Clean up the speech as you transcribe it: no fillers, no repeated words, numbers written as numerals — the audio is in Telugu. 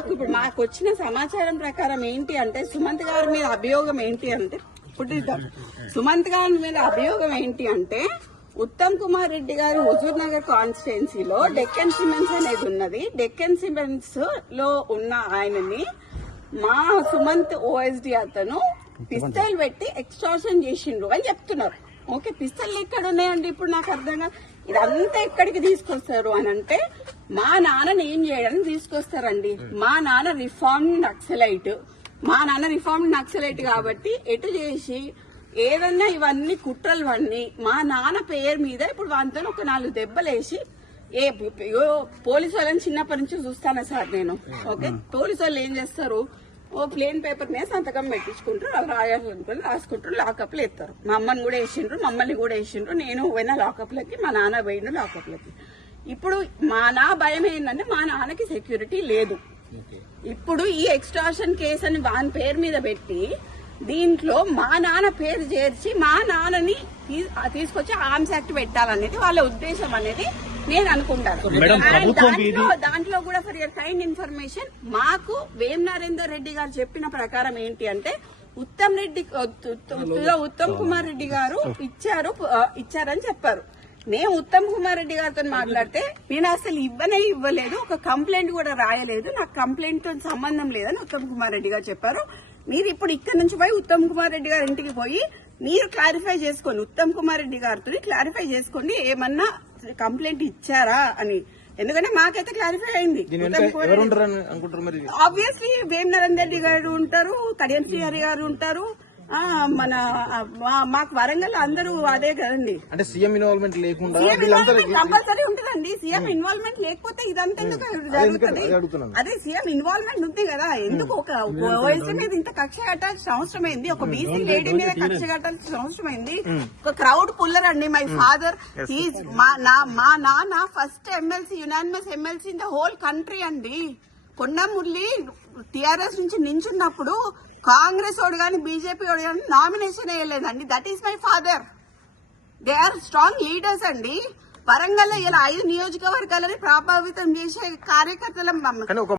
ఇప్పుడు మాకు వచ్చిన సమాచారం ప్రకారం ఏంటి అంటే సుమంత్ గారి మీద అభియోగం ఏంటి అంటే సుమంత్ గారి మీద అభియోగం ఏంటి అంటే ఉత్తమ్ కుమార్ రెడ్డి గారు హుజూర్ నగర్ కాన్స్టిట్యున్సీలో డెక్కన్ సిమెంట్స్ అనేది ఉన్నది. డెక్కన్ సిమెంట్స్ లో ఉన్న ఆయనని మా సుమంత్ ఓఎస్డి అతను పిస్తల్ పెట్టి ఎక్స్టార్షన్ చేసిండ్రు అని చెప్తున్నారు. ఓకే, పిస్తల్ ఎక్కడ ఉన్నాయండి? ఇప్పుడు నాకు అర్థం కాదు. ఇదంతా ఎక్కడికి తీసుకొస్తారు అని అంటే మా నాన్నని ఏం చేయడానికి తీసుకొస్తారండి. మా నాన్న రిఫార్మ్డ్ నక్సలైట్ కాబట్టి ఎటు చేసి ఏదన్నా ఇవన్నీ కుట్రలు అన్నీ మా నాన్న పేరు మీద ఇప్పుడు వాళ్ళతో ఒక 4 దెబ్బలేసి పోలీసు వాళ్ళని చిన్నప్పటి నుంచి చూస్తాను సార్ నేను. ఓకే, పోలీసు వాళ్ళు ఏం చేస్తారు, ఓ ప్లేన్ పేపర్ మీద సంతకం పెట్టించుకుంటారు, అవి రాయాలనుకుని రాసుకుంటారు, లాకప్ లో ఎత్తారు. మా అమ్మని కూడా వేసిండ్రు, మమ్మల్ని కూడా వేసిండ్రు. నేను పోయిన లాకప్ లకి, మా నాన్న పోయిండు లాకప్ లకి. ఇప్పుడు మా నా భయం ఏంటంటే మా నాన్నకి సెక్యూరిటీ లేదు. ఇప్పుడు ఈ ఎక్స్ట్రాషన్ కేసు అని వాని పేరు మీద పెట్టి దీంట్లో మా నాన్న పేరు చేర్చి మా నాన్నని తీసుకొచ్చి ఆర్మ్స్ యాక్ట్ పెట్టాలనేది వాళ్ళ ఉద్దేశం అనేది నేను అనుకుంటాను. దాంట్లో కూడా ఫర్ యువర్ కైండ్ ఇన్ఫర్మేషన్ మాకు వేం నరేందర్ రెడ్డి గారు చెప్పిన ప్రకారం ఏంటి అంటే ఉత్తమ్ కుమార్ రెడ్డి గారు ఇచ్చారని చెప్పారు. మేము ఉత్తమ్ కుమార్ రెడ్డి గారితో మాట్లాడితే నేను అసలు ఇవ్వలేదు, ఒక కంప్లైంట్ కూడా రాయలేదు, నాకు కంప్లైంట్ తో సంబంధం లేదని ఉత్తమ్ కుమార్ రెడ్డి గారు చెప్పారు. మీరు ఇప్పుడు ఇక్కడ నుంచి పోయి ఉత్తమ్ కుమార్ రెడ్డి గారి ఇంటికి పోయి మీరు క్లారిఫై చేసుకోండి, ఉత్తమ్ కుమార్ రెడ్డి గారితో క్లారిఫై చేసుకోండి ఏమన్నా కంప్లైంట్ ఇచ్చారా అని. ఎందుకంటే మాకైతే క్లారిఫై అయింది. ఆబ్వియస్లీ వేం నరేందర్ రెడ్డి గారు ఉంటారు, కడియం శ్రీహరి గారు ఉంటారు, మన మాకు వరంగల్ అందరూ అదే కదండి. అంటే సీఎం ఇన్వాల్వ్మెంట్ లేకుండా కంపల్సరీ ఉంటుందండి. సీఎం ఇన్వాల్వ్మెంట్ లేకపోతే ఇదంతా ఎందుకు జరుగుతుంది? అదే సీఎం ఇన్వాల్వ్మెంట్ ఉంది కదా. ఎందుకు ఒక ఓఎస్డీ మీద ఇంత కక్ష కట్టాల్సిన అవసరం అయింది? ఒక బీసీ లేడీ మీద కక్ష కట్టాల్సిన అవసరం అయింది? ఒక క్రౌడ్ పుల్లర్ అండి. మై ఫాదర్ మా నాన్న first MLC, unanimous MLC in the whole country అండి. కొండమురళి టీఆర్ఎస్ నుంచి నించున్నప్పుడు కాంగ్రెస్ వాడు కానీ బీజేపీ వాడు కానీ నామినేషన్ వేయలేదండి. That is my father. They are strong leaders అండి. వరంగల్ ఇలా 5 నియోజకవర్గాలని ప్రభావితం చేసే కార్యకర్తల